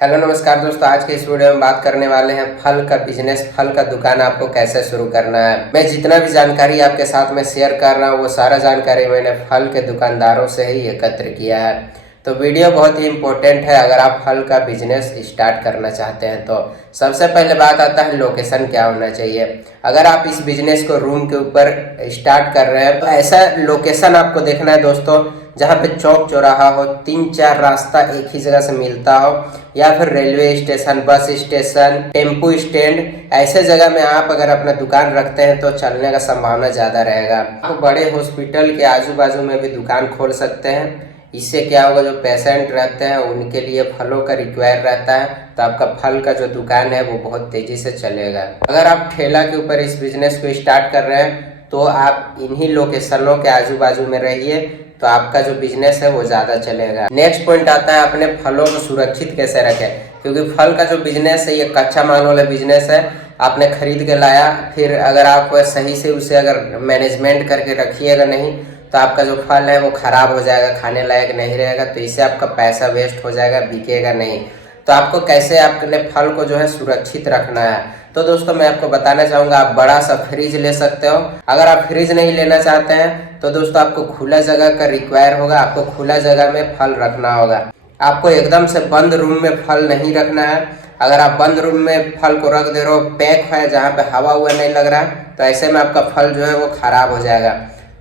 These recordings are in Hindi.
हेलो नमस्कार दोस्तों, आज के इस वीडियो में बात करने वाले हैं फल का बिजनेस, फल का दुकान आपको कैसे शुरू करना है। मैं जितना भी जानकारी आपके साथ में शेयर कर रहा हूँ वो सारा जानकारी मैंने फल के दुकानदारों से ही एकत्र किया है। तो वीडियो बहुत ही इम्पोर्टेंट है अगर आप फल का बिजनेस स्टार्ट करना चाहते हैं। तो सबसे पहले बात आता है लोकेशन क्या होना चाहिए। अगर आप इस बिजनेस को रूम के ऊपर स्टार्ट कर रहे हैं तो ऐसा लोकेशन आपको देखना है दोस्तों जहाँ पे चौक चौराहा हो, 3-4 रास्ता एक ही जगह से मिलता हो, या फिर railway station, bus station, tempo stand, ऐसे जगह में आप अगर अपना दुकान रखते हैं तो चलने का संभावना ज़्यादा रहेगा। आप बड़े हॉस्पिटल के आजू बाजू में भी दुकान खोल सकते हैं। इससे क्या होगा, जो पेशेंट रहते हैं उनके लिए फलों का रिक्वायर रहता है तो आपका फल का जो दुकान है वो बहुत तेज़ी से चलेगा। अगर आप ठेला के ऊपर इस बिजनेस को स्टार्ट कर रहे हैं तो आप इन्हीं लोकेशनों के आजू बाजू में रहिए तो आपका जो बिजनेस है वो ज़्यादा चलेगा। नेक्स्ट पॉइंट आता है अपने फलों को सुरक्षित कैसे रखें, क्योंकि फल का जो बिजनेस है ये कच्चा माल वाला बिजनेस है। आपने खरीद के लाया, फिर अगर आप सही से उसे अगर मैनेजमेंट करके रखिएगा नहीं तो आपका जो फल है वो ख़राब हो जाएगा, खाने लायक नहीं रहेगा, तो इससे आपका पैसा वेस्ट हो जाएगा, बिकेगा नहीं। तो आपको कैसे अपने फल को जो है सुरक्षित रखना है, तो दोस्तों मैं आपको बताना चाहूँगा आप बड़ा सा फ्रिज ले सकते हो। अगर आप फ्रिज नहीं लेना चाहते हैं तो दोस्तों आपको खुला जगह का रिक्वायर होगा, आपको खुला जगह में फल रखना होगा। आपको एकदम से बंद रूम में फल नहीं रखना है। अगर आप बंद रूम में फल को रख दे रहे हो, पैक है जहाँ पे हवा हुआ नहीं लग रहा है, तो ऐसे में आपका फल जो है वो खराब हो जाएगा।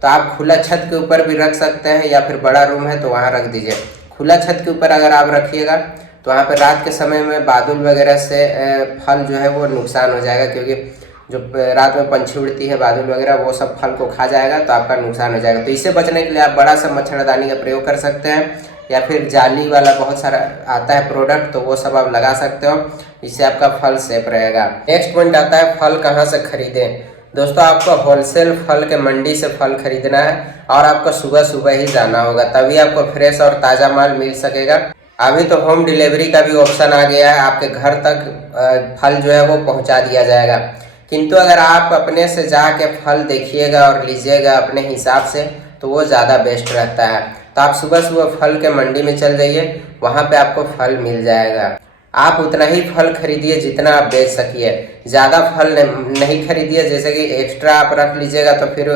तो आप खुला छत के ऊपर भी रख सकते हैं, या फिर बड़ा रूम है तो वहाँ रख दीजिए। खुला छत के ऊपर अगर आप रखिएगा तो वहाँ पे रात के समय में बादल वगैरह से फल जो है वो नुकसान हो जाएगा, क्योंकि जो रात में पंछी उड़ती है बादल वगैरह वो सब फल को खा जाएगा तो आपका नुकसान हो जाएगा। तो इससे बचने के लिए आप बड़ा सा मच्छरदानी का प्रयोग कर सकते हैं, या फिर जाली वाला बहुत सारा आता है प्रोडक्ट, तो वो सब आप लगा सकते हो, इससे आपका फल सेफ रहेगा। नेक्स्ट पॉइंट आता है फल कहाँ से खरीदें। दोस्तों आपको होलसेल फल के मंडी से फल खरीदना है और आपको सुबह सुबह ही जाना होगा, तभी आपको फ्रेश और ताज़ा माल मिल सकेगा। अभी तो होम डिलीवरी का भी ऑप्शन आ गया है, आपके घर तक फल जो है वो पहुंचा दिया जाएगा। किंतु अगर आप अपने से जाके फल देखिएगा और लीजिएगा अपने हिसाब से तो वो ज़्यादा बेस्ट रहता है। तो आप सुबह सुबह फल के मंडी में चल जाइए, वहाँ पे आपको फल मिल जाएगा। आप उतना ही फल खरीदिए जितना आप बेच सकिए, ज़्यादा फल नहीं खरीदिए, जैसे कि एक्स्ट्रा आप रख लीजिएगा तो फिर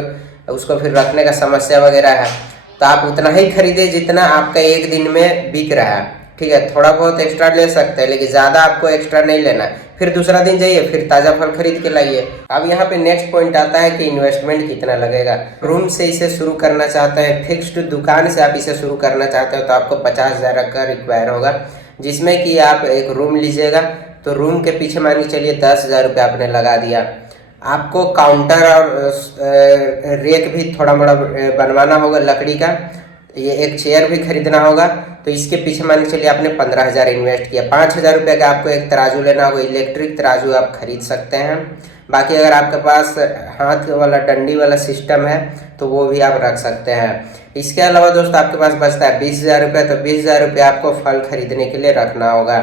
उसको फिर रखने का समस्या वगैरह है। तो आप उतना ही खरीदिए जितना आपका एक दिन में बिक रहा है, ठीक है। थोड़ा बहुत एक्स्ट्रा ले सकते हैं लेकिन ज़्यादा आपको एक्स्ट्रा नहीं लेना है। फिर दूसरा दिन जाइए फिर ताज़ा फल खरीद के लाइए। अब यहाँ पे नेक्स्ट पॉइंट आता है कि इन्वेस्टमेंट कितना लगेगा। रूम से इसे शुरू करना चाहते हैं, फिक्स्ड दुकान से आप इसे शुरू करना चाहते हो तो आपको 50,000 का रिक्वायर होगा, जिसमें कि आप एक रूम लीजिएगा तो रूम के पीछे मान के चलिए 10,000 रुपये आपने लगा दिया। आपको काउंटर और रेक भी थोड़ा मोड़ा बनवाना होगा लकड़ी का, ये एक चेयर भी खरीदना होगा, तो इसके पीछे मान के चलिए आपने 15,000 इन्वेस्ट किया। 5,000 रुपये का आपको एक तराजू लेना होगा, इलेक्ट्रिक तराजू आप खरीद सकते हैं। बाकी अगर आपके पास हाथ वाला डंडी वाला सिस्टम है तो वो भी आप रख सकते हैं। इसके अलावा दोस्तों आपके पास बचता है 20,000 रुपये, तो 20,000 रुपये आपको फल खरीदने के लिए रखना होगा।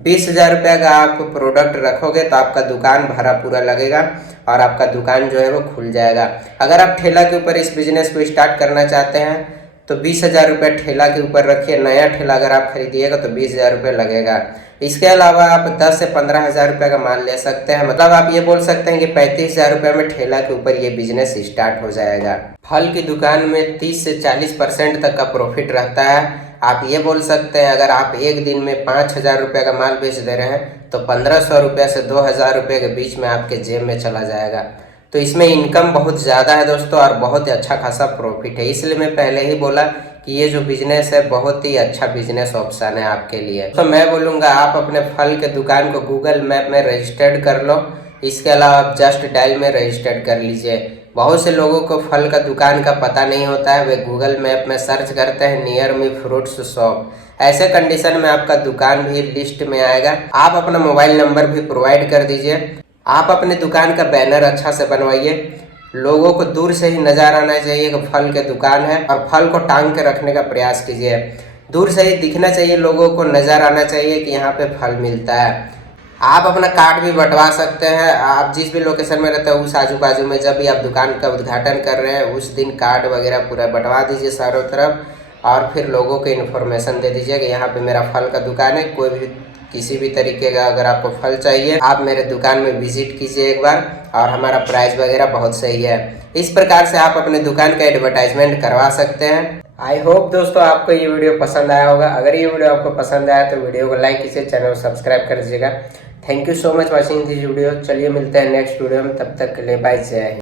20,000 रुपये का आप प्रोडक्ट रखोगे तो आपका दुकान भरा पूरा लगेगा और आपका दुकान जो है वो खुल जाएगा। अगर आप ठेला के ऊपर इस बिजनेस को स्टार्ट करना चाहते हैं तो 20,000 रुपये ठेला के ऊपर रखिए। नया ठेला अगर आप खरीदिएगा तो 20,000 रुपये लगेगा। इसके अलावा आप 10 से 15,000 रुपये का माल ले सकते हैं, मतलब आप ये बोल सकते हैं कि 35,000 रुपये में ठेला के ऊपर ये बिजनेस स्टार्ट हो जाएगा। फल की दुकान में 30 से 40% तक का प्रॉफिट रहता है। आप ये बोल सकते हैं अगर आप एक दिन में 5,000 रुपये का माल बेच दे रहे हैं तो 1,500 रुपये से 2,000 रुपये के बीच में आपके जेब में चला जाएगा। तो इसमें इनकम बहुत ज़्यादा है दोस्तों और बहुत ही अच्छा खासा प्रॉफिट है, इसलिए मैं पहले ही बोला कि ये जो बिजनेस है बहुत ही अच्छा बिजनेस ऑप्शन है आपके लिए। तो मैं बोलूँगा आप अपने फल के दुकान को गूगल मैप में रजिस्टर्ड कर लो। इसके अलावा आप जस्ट डायल में रजिस्टर्ड कर लीजिए। बहुत से लोगों को फल का दुकान का पता नहीं होता है, वे गूगल मैप में सर्च करते हैं नियर मी फ्रूट्स शॉप। ऐसे कंडीशन में आपका दुकान भी लिस्ट में आएगा। आप अपना मोबाइल नंबर भी प्रोवाइड कर दीजिए। आप अपने दुकान का बैनर अच्छा से बनवाइए, लोगों को दूर से ही नजर आना चाहिए कि फल के दुकान है, और फल को टांग के रखने का प्रयास कीजिए। दूर से ही दिखना चाहिए, लोगों को नजर आना चाहिए कि यहाँ पे फल मिलता है। आप अपना कार्ड भी बंटवा सकते हैं। आप जिस भी लोकेशन में रहते हैं उस आजू बाजू में जब भी आप दुकान का उद्घाटन कर रहे हैं उस दिन कार्ड वगैरह पूरा बंटवा दीजिए चारों तरफ, और फिर लोगों को इन्फॉर्मेशन दे दीजिए कि यहाँ पे मेरा फल का दुकान है, कोई भी किसी भी तरीके का अगर आपको फल चाहिए आप मेरे दुकान में विजिट कीजिए एक बार, और हमारा प्राइस वगैरह बहुत सही है। इस प्रकार से आप अपने दुकान का एडवर्टाइजमेंट करवा सकते हैं। आई होप दोस्तों आपको ये वीडियो पसंद आया होगा। अगर ये वीडियो आपको पसंद आया तो वीडियो को लाइक कीजिए, चैनल को सब्सक्राइब कर दीजिएगा। Thank you so much watching this video. चलिए मिलते हैं नेक्स्ट वीडियो में, तब तक के लिए बाय, जय हिंद।